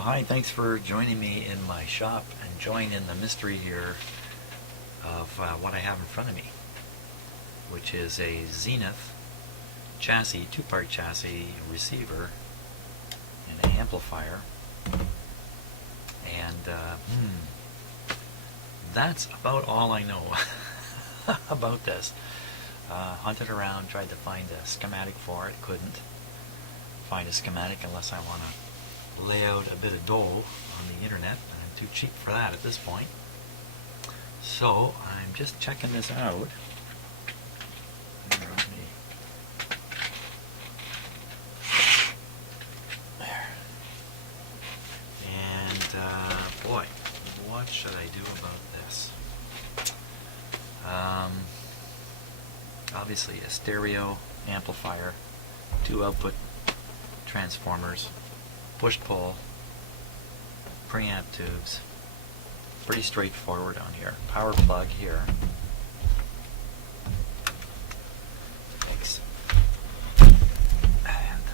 Well, hi, thanks for joining me in my shop and join in the mystery here of what I have in front of me, which is a Zenith chassis, two-part chassis receiver and an amplifier. And that's about all I know about this. Hunted around, tried to find a schematic for it, couldn't find a schematic unless I want to lay out a bit of dough on the internet. I'm too cheap for that at this point. So I'm just checking this out. There. And boy, what should I do about this? Obviously a stereo amplifier, two output transformers, push-pull, preamp tubes. Pretty straightforward on here. Power plug here. Thanks. And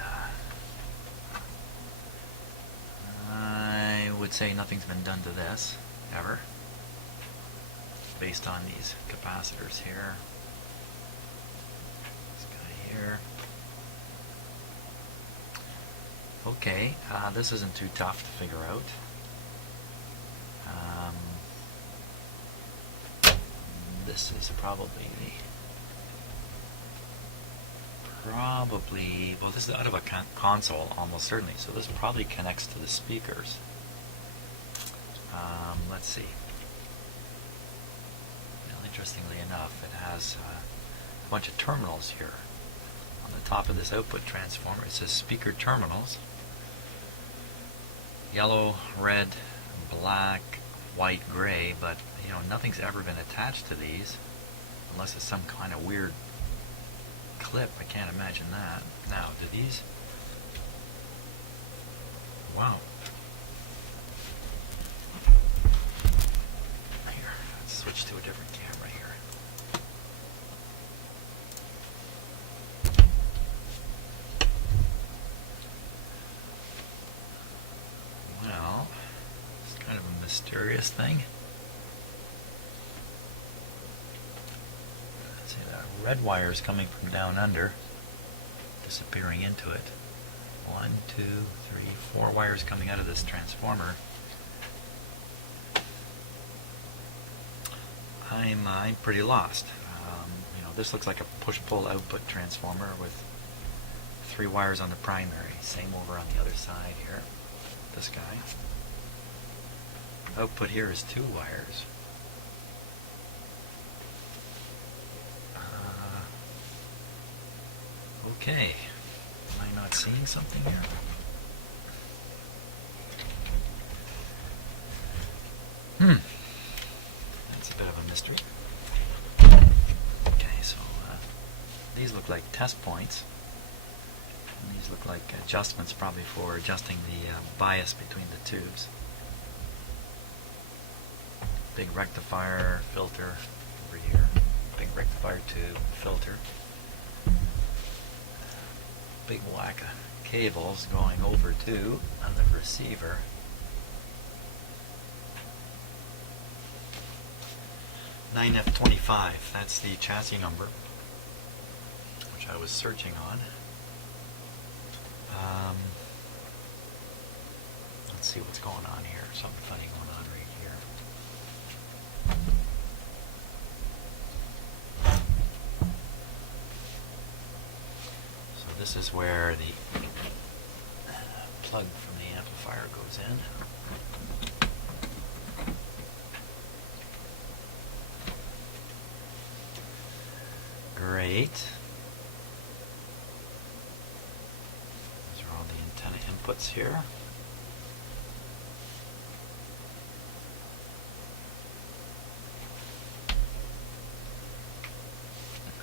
I would say nothing's been done to this ever, based on these capacitors here. This guy here. Okay, this isn't too tough to figure out. This is probably, well, this is out of a console almost certainly, so this probably connects to the speakers. Let's see. Well, interestingly enough, it has a bunch of terminals here. On the top of this output transformer, it says speaker terminals. Yellow, red, black, white, gray, but you know, nothing's ever been attached to these unless it's some kind of weird clip. I can't imagine that. Now, do these? Wow. Here, let's switch to a different camera here. Well, it's kind of a mysterious thing. Let's see, that red wire is coming from down under, disappearing into it. 1, 2, 3, 4 wires coming out of this transformer. I'm pretty lost. You know, this looks like a push-pull output transformer with 3 wires on the primary. Same over on the other side here. This guy. Output here is 2 wires. Okay. Am I not seeing something here? That's a bit of a mystery. Okay, so these look like test points. And these look like adjustments, probably for adjusting the bias between the tubes. Big rectifier filter over here. Big rectifier tube filter. Big whack of cables going over to the receiver. Zenith 9F25, that's the chassis number, which I was searching on. Let's see what's going on here. Something funny going on right here. So this is where the plug from the amplifier goes in. Great. Those are all the antenna inputs here.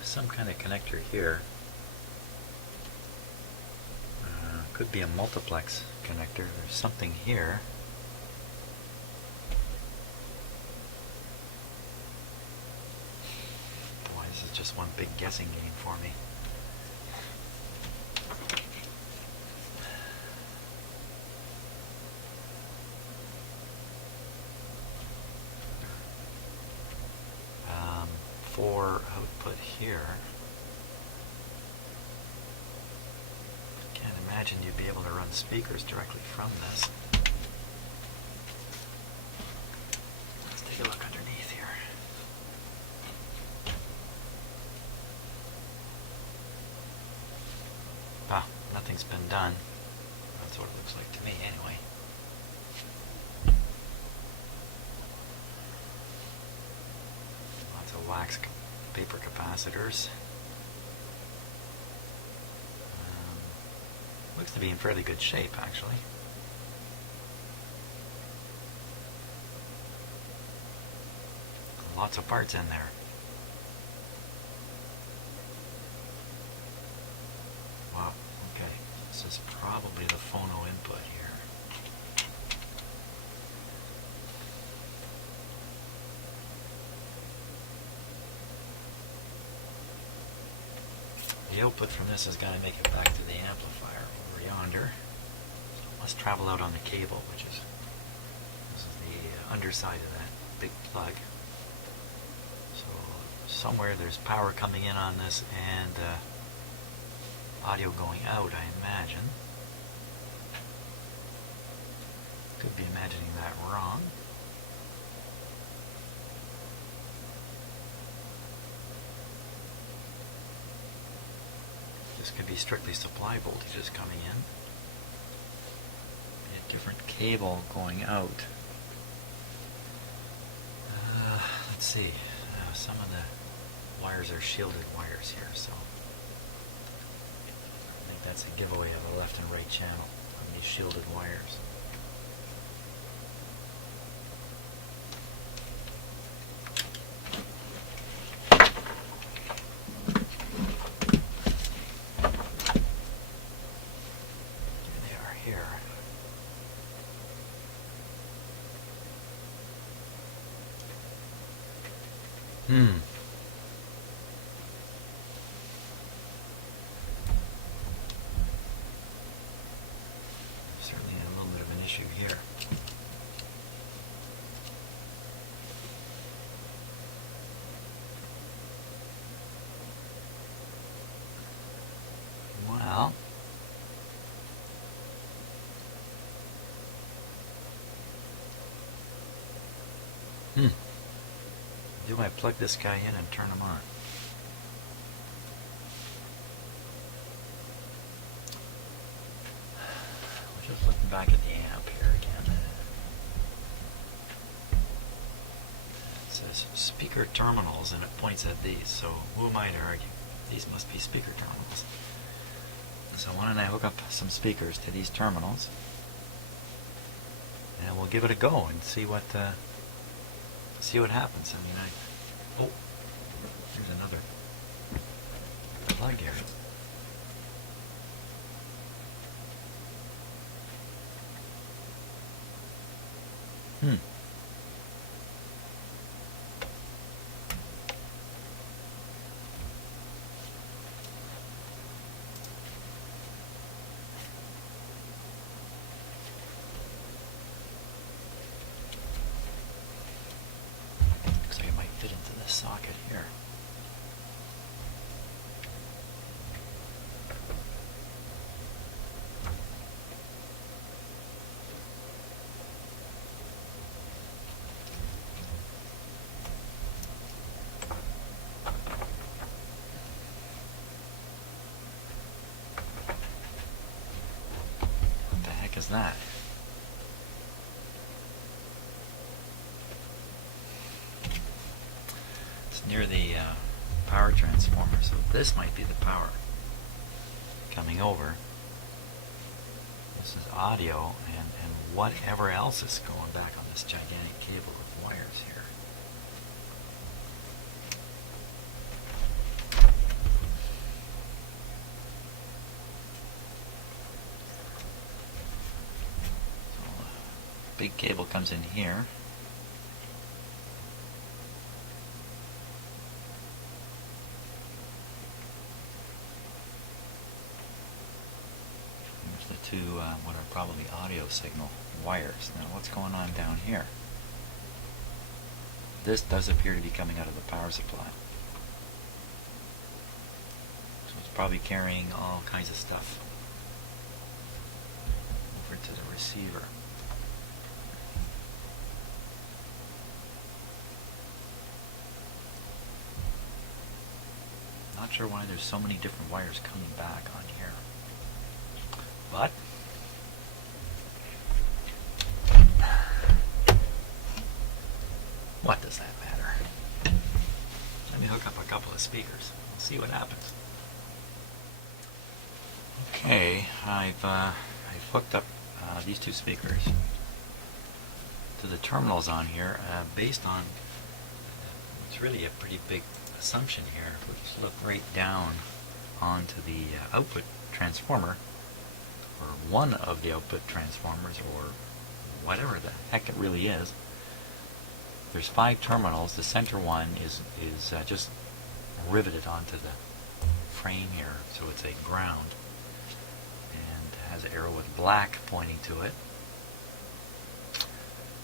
Some kind of connector here. Could be a multiplex connector. There's something here. Boy, this is just one big guessing game for me. here. Can't imagine you'd be able to run speakers directly from this. Let's take a look underneath here. Ah, nothing's been done. That's what it looks like to me anyway. Lots of wax paper capacitors. Looks to be in fairly good shape, actually. Lots of parts in there. Wow, okay. This is probably the phono input here. The output from this is going to make it back to the amplifier over yonder. So it must travel out on the cable, which is, this is the underside of that big plug. So somewhere there's power coming in on this and audio going out, I imagine. Could be imagining that wrong. This could be strictly supply voltages coming in. A different cable going out. Let's see. Some of the wires are shielded wires here, so I think that's a giveaway of a left and right channel on these shielded wires. Certainly a little bit of an issue here. Well, do I plug this guy in and turn him on? We're just looking back at the amp here again. It says speaker terminals and it points at these, so who am I to argue? These must be speaker terminals. So why don't I hook up some speakers to these terminals and we'll give it a go and see what happens. I mean, oh, there's another plug here. Looks like it might fit into this socket here. What the heck is that? Near the power transformer, so this might be the power coming over. This is audio and whatever else is going back on this gigantic cable of wires here. So a big cable comes in here. To what are probably audio signal wires. Now what's going on down here? This does appear to be coming out of the power supply. probably carrying all kinds of stuff over to the receiver. Not sure why there's so many different wires coming back on here, but what does that matter? Let me hook up a couple of speakers. We'll see what happens. Okay, I've hooked up these two speakers to the terminals on here based on, it's really a pretty big assumption here. If we just look right down onto the output transformer, or one of the output transformers, or whatever the heck it really is, there's 5 terminals. The center one is just riveted onto the frame here, so it's a ground, and has an arrow with black pointing to it.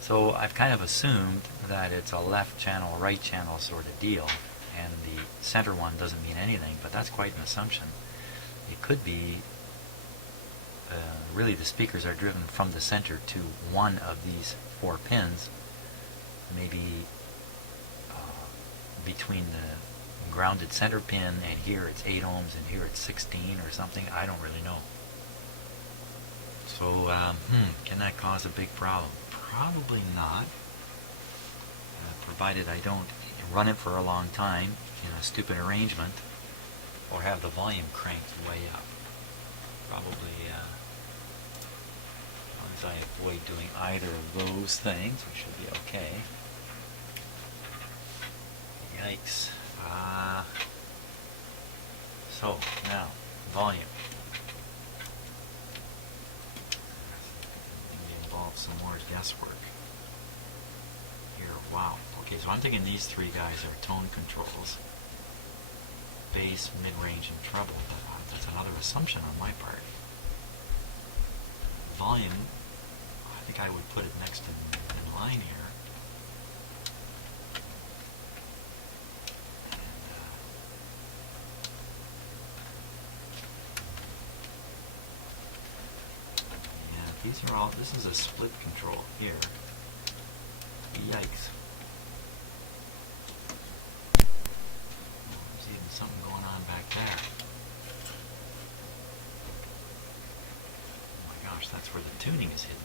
So I've kind of assumed that it's a left channel, right channel sort of deal, and the center one doesn't mean anything, but that's quite an assumption. It could be really the speakers are driven from the center to one of these 4 pins, maybe between the grounded center pin and here it's 8 ohms and here it's 16 or something. I don't really know. So can that cause a big problem? Probably not, provided I don't run it for a long time in a stupid arrangement or have the volume cranked way up. Probably, as long as I avoid doing either of those things, we should be okay. Yikes. So, now, volume. Maybe involve some more guesswork. Here, wow. Okay, so I'm thinking these 3 guys are tone controls. Bass, mid-range, and treble. That's another assumption on my part. Volume, I think I would put it next in line here. These are all, this is a split control here. Yikes. There's even something going on back there. Oh my gosh, that's where the tuning is hidden.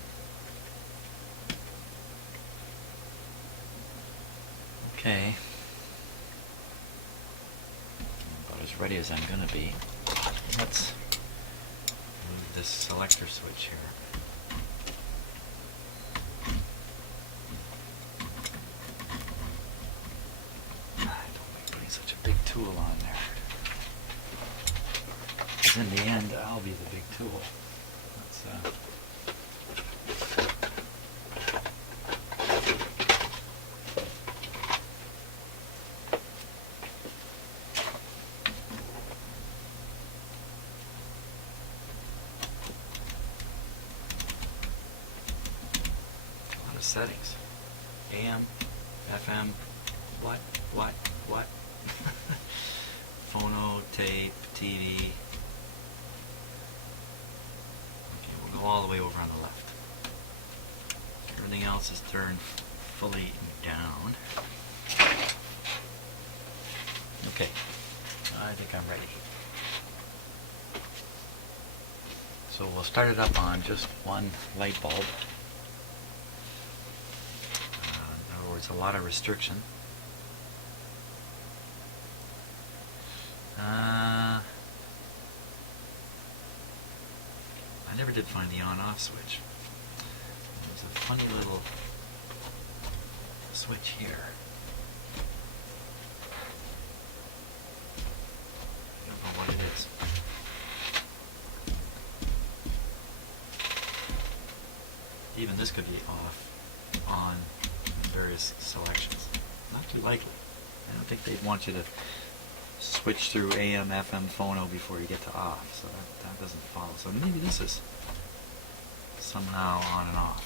Okay. About as ready as I'm going to be. Let's move this selector switch here. Tool on there. Because in the end, I'll be the big tool. Let's, a lot of settings. AM, FM, what? Phono, tape, TV. Okay, we'll go all the way over on the left. Everything else is turned fully down. Okay, I think I'm ready. So we'll start it up on just one light bulb. In other words, a lot of restriction. I never did find the on-off switch. There's a funny little switch here. I don't know what it is. Even this could be off, on various selections. Not too likely. I don't think they'd want you to switch through AM, FM, phono before you get to off, so that doesn't follow. So maybe this is somehow on and off.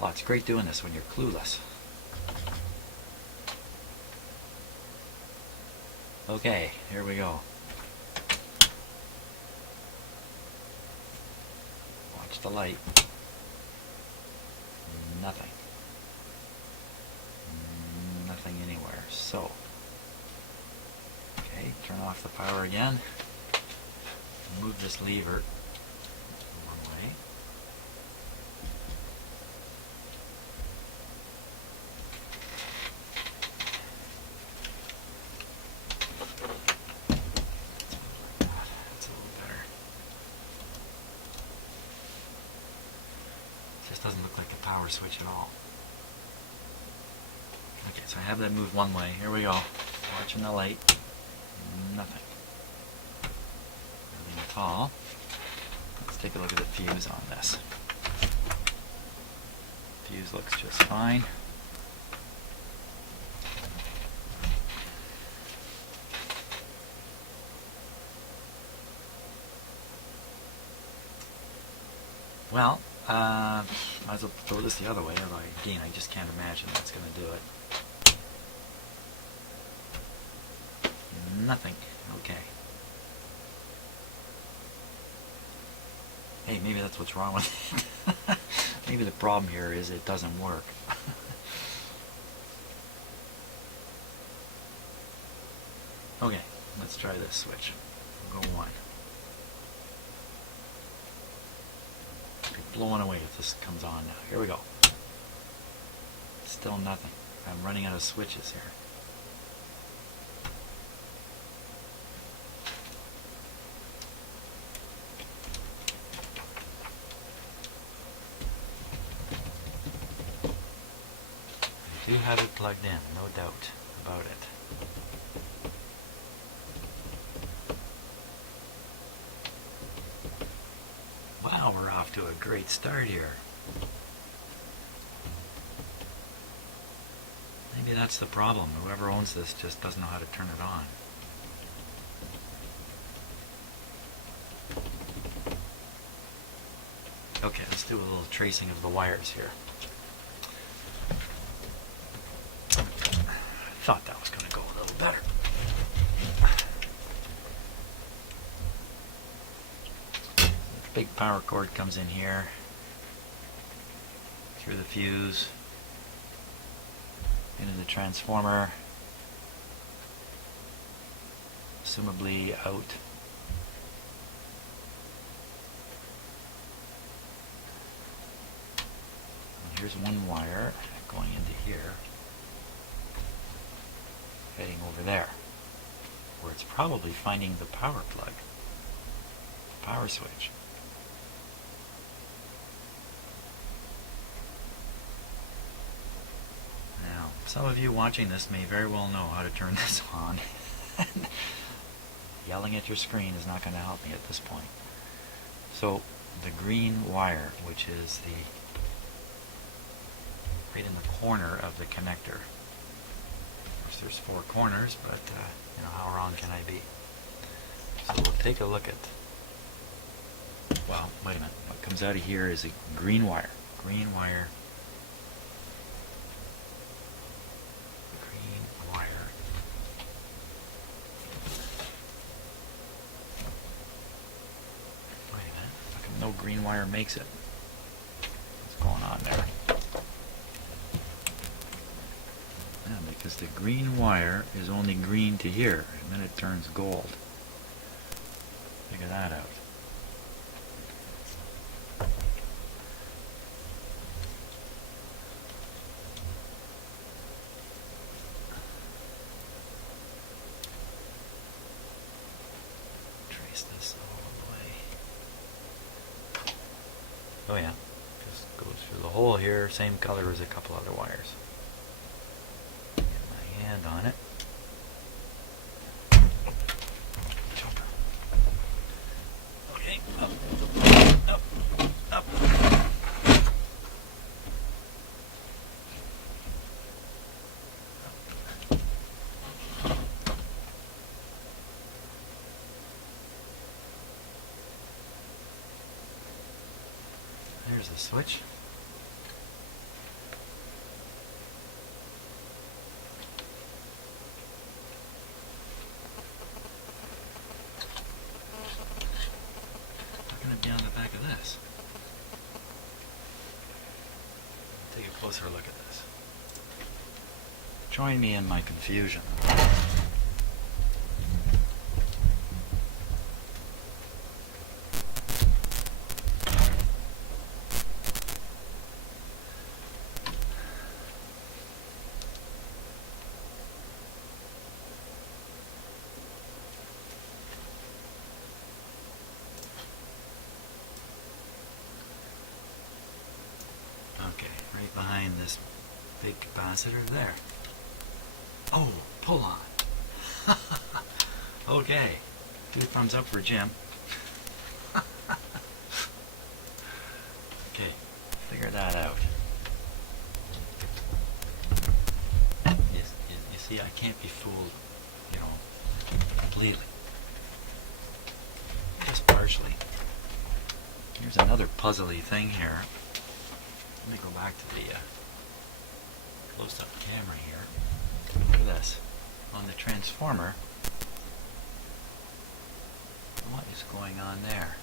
Well, it's great doing this when you're clueless. Okay, here we go. Watch the light. Nothing. Nothing anywhere. So, okay, turn off the power again. Move this lever one way. That's a little better. Just doesn't look like a power switch at all. Okay, so I have that moved one way. Here we go. Watching the light. Nothing. Nothing at all. Let's take a look at the fuse on this. Fuse looks just fine. Well, might as well throw this the other way, although again, I just can't imagine that's going to do it. Nothing. Okay. Hey, maybe that's what's wrong with it. Maybe the problem here is it doesn't work. Okay, let's try this switch. We'll go one. I'll be blown away if this comes on now. Here we go. Still nothing. I'm running out of switches here. I do have it plugged in, no doubt about it. Wow, we're off to a great start here. Maybe that's the problem. Whoever owns this just doesn't know how to turn it on. Okay, let's do a little tracing of the wires here. I thought that was going to go a little better. The big power cord comes in here, through the fuse, into the transformer, assumably out. And here's one wire going into here, heading over there, where it's probably finding the power plug, the power switch. Now, some of you watching this may very well know how to turn this on. Yelling at your screen is not going to help me at this point. So, the green wire, which is the right in the corner of the connector. Of course, there's four corners, but you know, how wrong can I be? So we'll take a look at. Well, wait a minute. What comes out of here is a green wire. Green wire. Green wire. Wait a minute. How come no green wire makes it? What's going on there? Yeah, because the green wire is only green to here, and then it turns gold. Figure that out. Trace this all the way. Oh yeah, just goes through the hole here, same color as a couple other wires. Get my hand on it. Okay, up, up, up. There's the switch. closer look at this. Join me in my confusion. Okay, right behind this big capacitor there. Oh, pull on. Okay, 2 thumbs up for Jim. Okay, figure that out. You see, I can't be fooled, completely. Just partially. Here's another puzzly thing here. Let me go back to the close-up camera here. Look at this. On the transformer, what is going on there?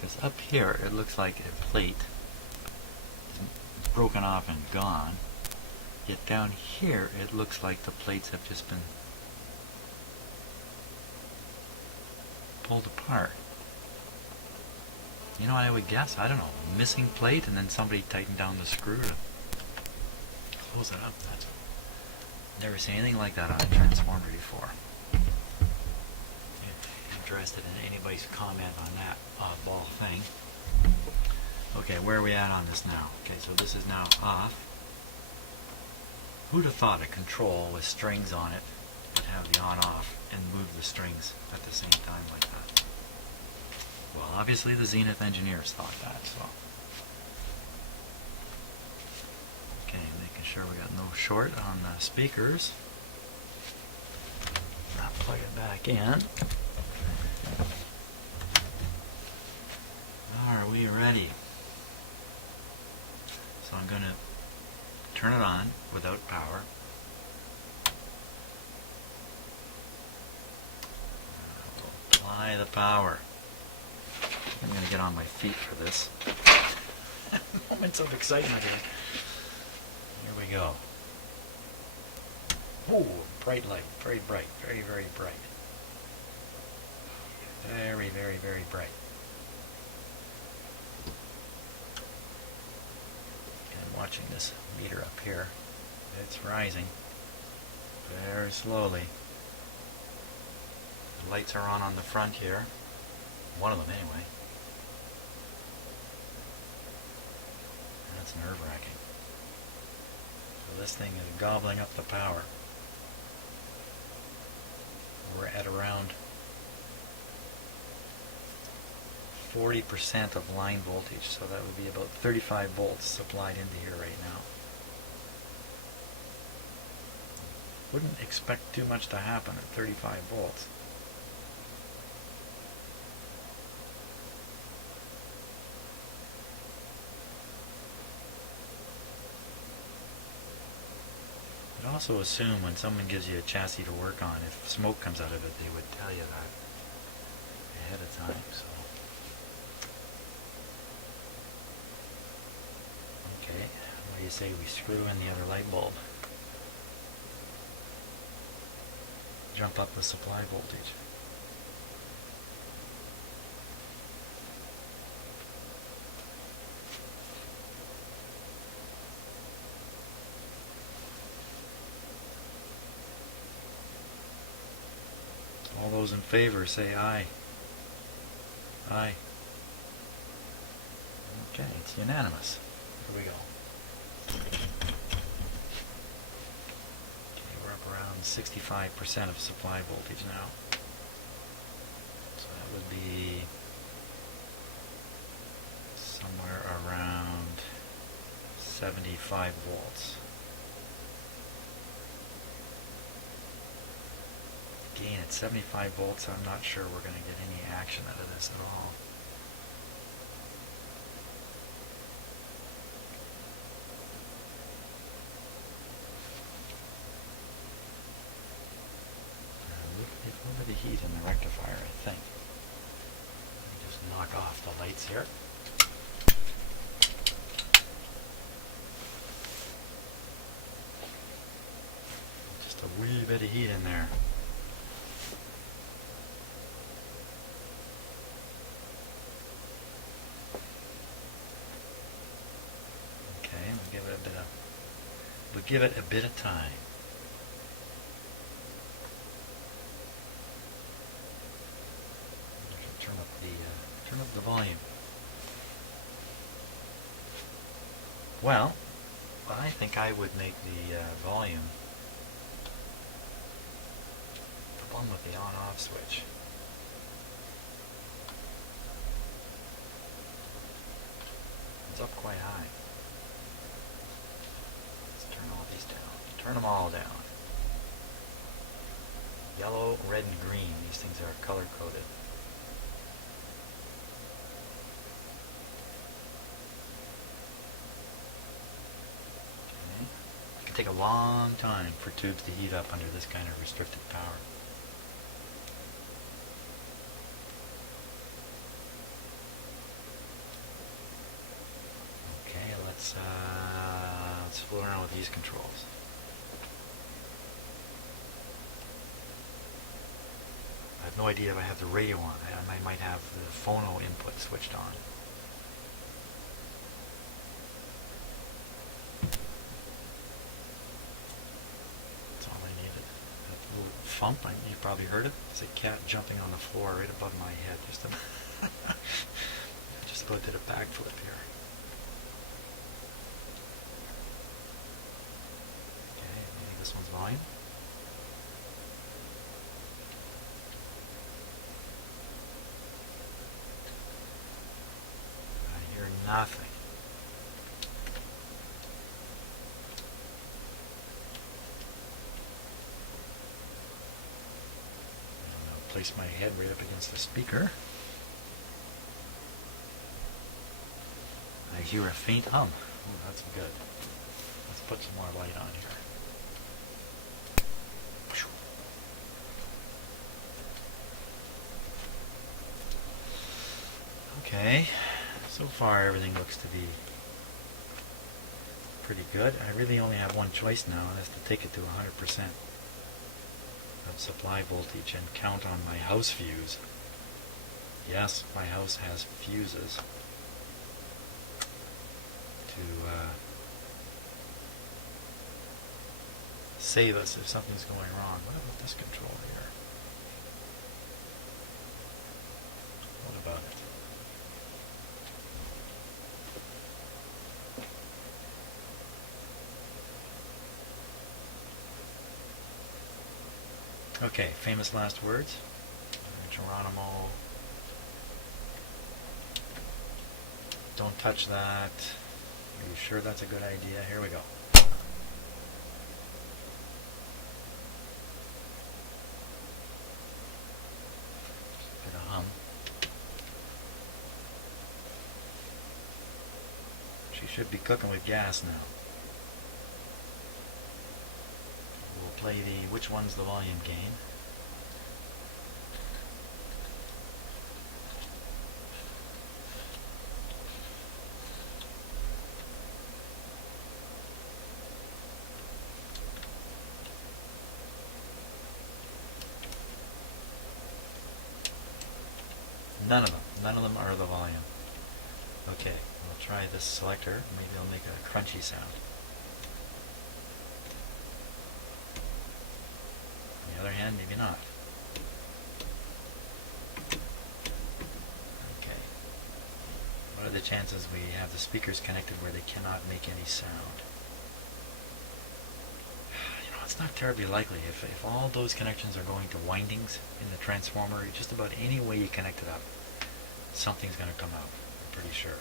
Because up here it looks like a plate is broken off and gone. Yet down here it looks like the plates have just been pulled apart. You know what I would guess? I don't know. Missing plate and then somebody tightened down the screw to close it up. That's never seen anything like that on a transformer before. Interested in anybody's comment on that ball thing. Okay, where are we at on this now? Okay, so this is now off. Who'd have thought a control with strings on it would have the on-off and move the strings at the same time like that? Well, obviously the Zenith engineers thought that, so. Okay, making sure we got no short on the speakers. Now plug it back in. Are we ready? So I'm going to turn it on without power. Apply the power. I'm going to get on my feet for this. Moments of excitement here. Here we go. Oh, bright light. Very bright. Very, very bright. Very, very, very bright. And watching this meter up here. It's rising very slowly. The lights are on the front here. One of them anyway. That's nerve-wracking. So this thing is gobbling up the power. We're at around 40% of line voltage, so that would be about 35 volts supplied into here right now. Wouldn't expect too much to happen at 35 volts. I'd also assume when someone gives you a chassis to work on, if smoke comes out of it, they would tell you that ahead of time. So, okay, what do you say we screw in the other light bulb? Jump up the supply voltage. All those in favor say aye. Aye. Okay, it's unanimous. Here we go. Okay, we're up around 65% of supply voltage now. So that would be somewhere around 75 volts. Gain at 75 volts, I'm not sure we're going to get any action out of this at all. Look at the heat here. Just a wee bit of heat in there. Okay, we'll give it a bit of time. Turn up the volume. Well, I think I would make the volume the one with the on-off switch. It's up quite high. Let's turn all these down. Turn them all down. Yellow, red, and green. These things are color-coded. Take a long time for tubes to heat up under this kind of restricted power. Okay, let's fool around with these controls. I have no idea if I have the radio on. I might have the phono input switched on. Thump, you probably heard it. It's a cat jumping on the floor right above my head. Just about did a backflip here. Okay, maybe this one's volume. I hear nothing. Place my head right up against the speaker. I hear a faint hum. Oh, that's good. Let's put some more light on here. Okay, so far everything looks to be pretty good. I really only have one choice now, and that's to take it to 100%. Of supply voltage and count on my house fuse. Yes, my house has fuses to save us if something's going wrong. What about this control here? What about it? Okay, famous last words. Geronimo. Don't touch that. Are you sure that's a good idea? Here we go. Bit of hum. She should be cooking with gas now. Play the which one's the volume gain. None of them are the volume. Okay, we'll try this selector. Maybe it'll make a crunchy sound. On the other hand, maybe not. Okay. What are the chances we have the speakers connected where they cannot make any sound? You know, it's not terribly likely. If all those connections are going to windings in the transformer, just about any way you connect it up, something's going to come out. I'm pretty sure.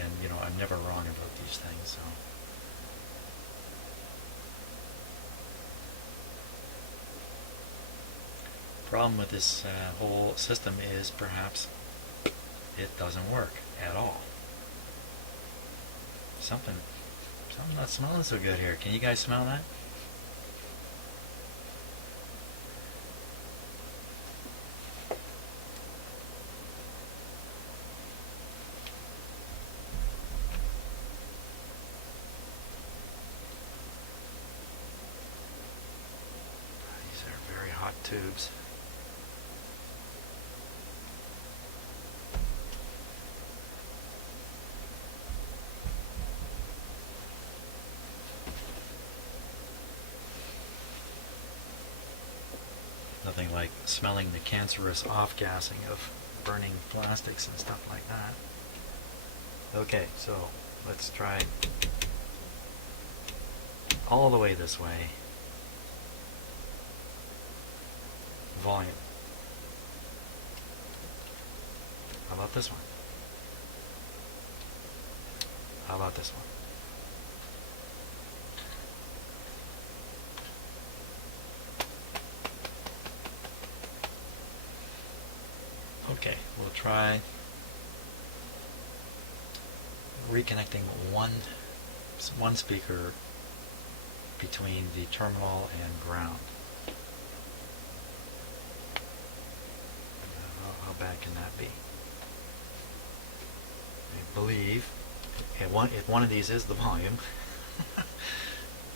And, you know, I'm never wrong about these things, so... Problem with this whole system is perhaps it doesn't work at all. Something not smelling so good here. Can you guys smell that? tubes. Nothing like smelling the cancerous off-gassing of burning plastics and stuff like that. Okay, so let's try all the way this way. Volume. How about this one? How about this one? Okay, we'll try reconnecting one speaker between the terminal and ground. How bad can that be? I believe if one of these is the volume,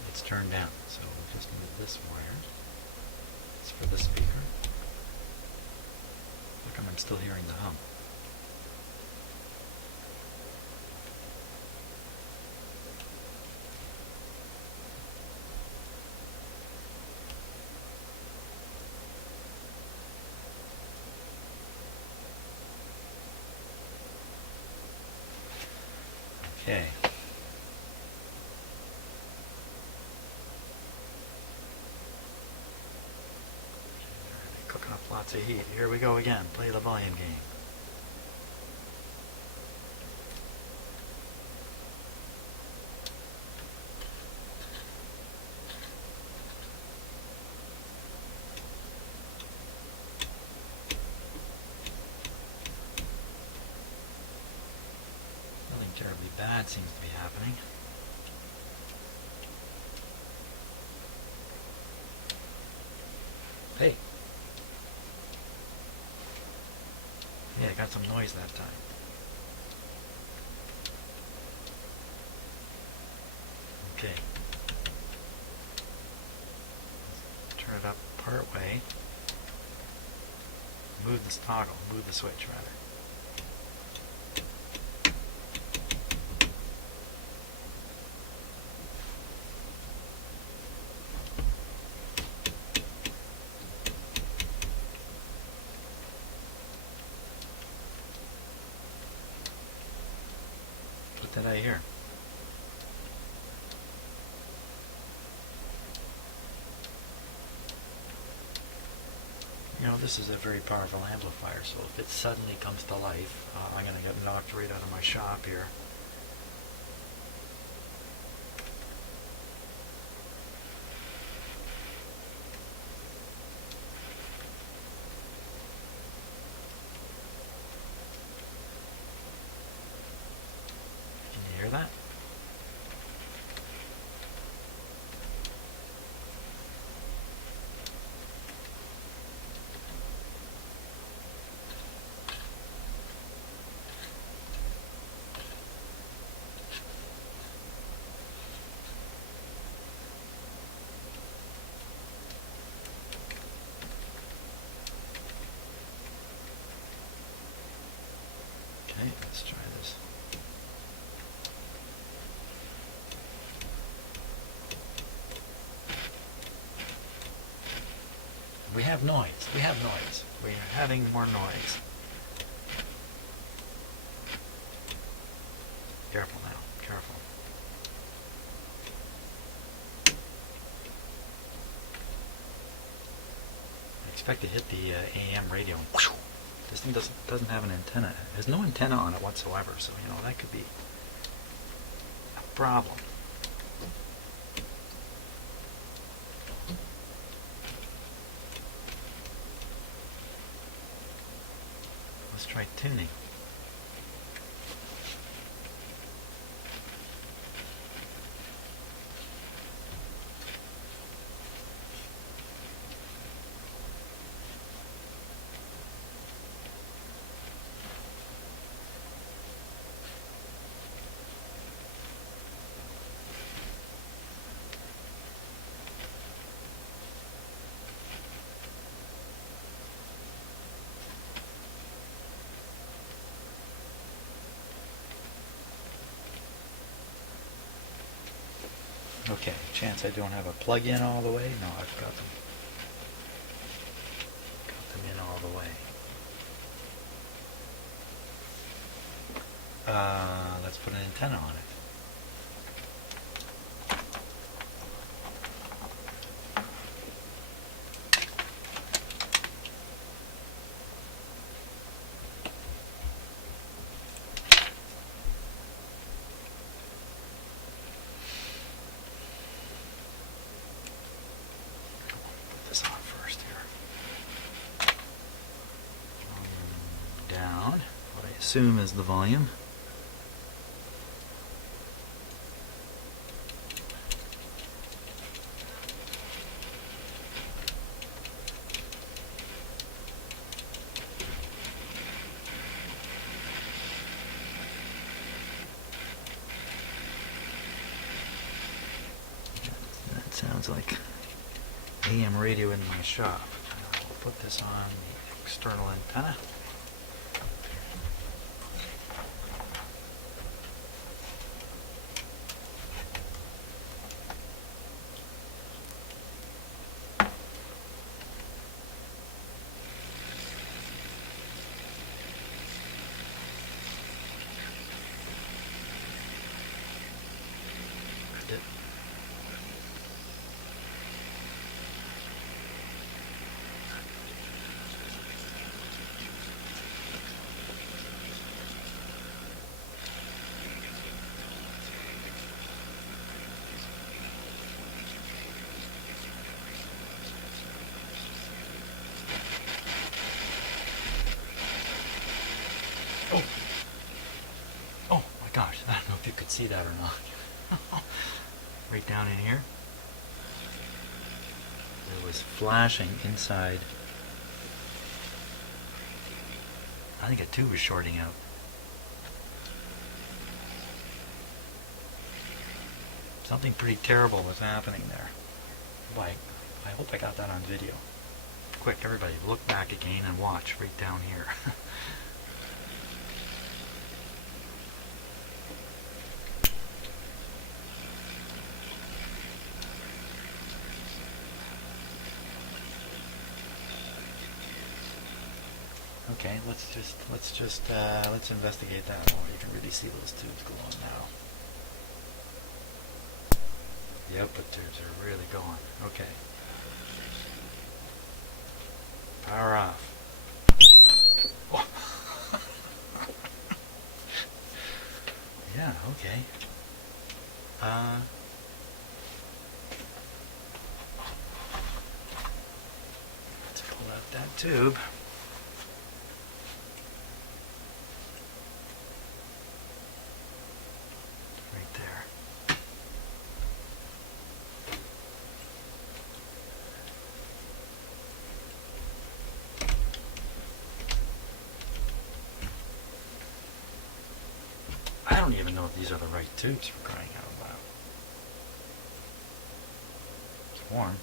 it's turned down. So we'll just move this wire. It's for the speaker. How come I'm still hearing the hum? Okay. Cooking up lots of heat. Here we go again. Play the volume game. Nothing terribly bad seems to be happening. Hey. Yeah, I got some noise that time. Okay. Let's turn it up part way. Move this toggle, move the switch rather. What did I hear? You know, this is a very powerful amplifier, so if it suddenly comes to life, I'm going to get knocked right out of my shop here. Can you hear that? Okay, let's try this. We have noise. We have noise. We are having more noise. Careful now. Careful. I expect to hit the AM radio. This thing doesn't have an antenna. There's no antenna on it whatsoever, so you know that could be a problem. Let's try tuning. Okay, chance I don't have a plug-in all the way? No, I've got them. Got them in all the way. Let's put an antenna on it. This on first here. Down, what I assume is the volume. That sounds like AM radio in my shop. I'll put this on the external antenna. Oh my gosh, I don't know if you could see that or not. Right down in here, it was flashing inside. I think a tube was shorting out. Something pretty terrible was happening there. Boy, I hope I got that on video. Quick, everybody, look back again and watch right down here. Okay, let's investigate that more. You can really see those tubes glowing now. The output tubes are really going. Okay. Power off. Oh. Yeah, okay. Let's pull out that tube. Right there. I don't even know if these are the right tubes, for crying out loud. It's warm.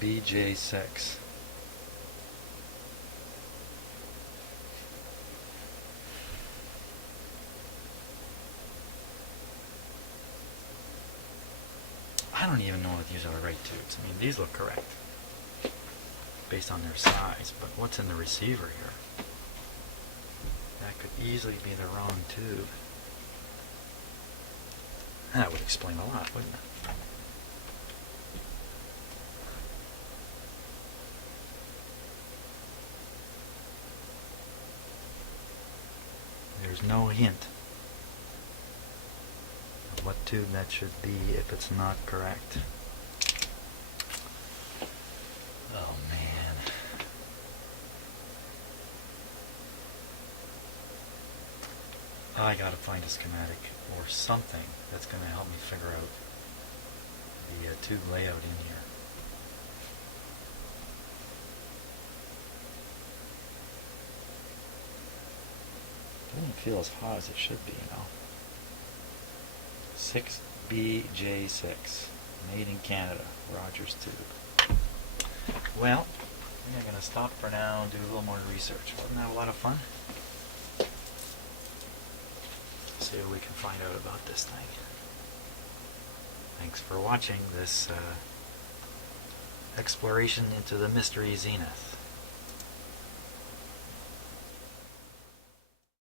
BJ6. I don't even know if these are the right tubes. I mean, these look correct based on their size, but what's in the receiver here? That could easily be the wrong tube. That would explain a lot, wouldn't it? There's no hint of what tube that should be if it's not correct. Oh man. I gotta find a schematic or something that's gonna help me figure out the tube layout in here. Doesn't feel as hot as it should be, you know. 6BJ6, made in Canada, Rogers tube. Well, I think I'm going to stop for now and do a little more research. Wasn't that a lot of fun? see what we can find out about this thing. Thanks for watching this exploration into the mystery Zenith.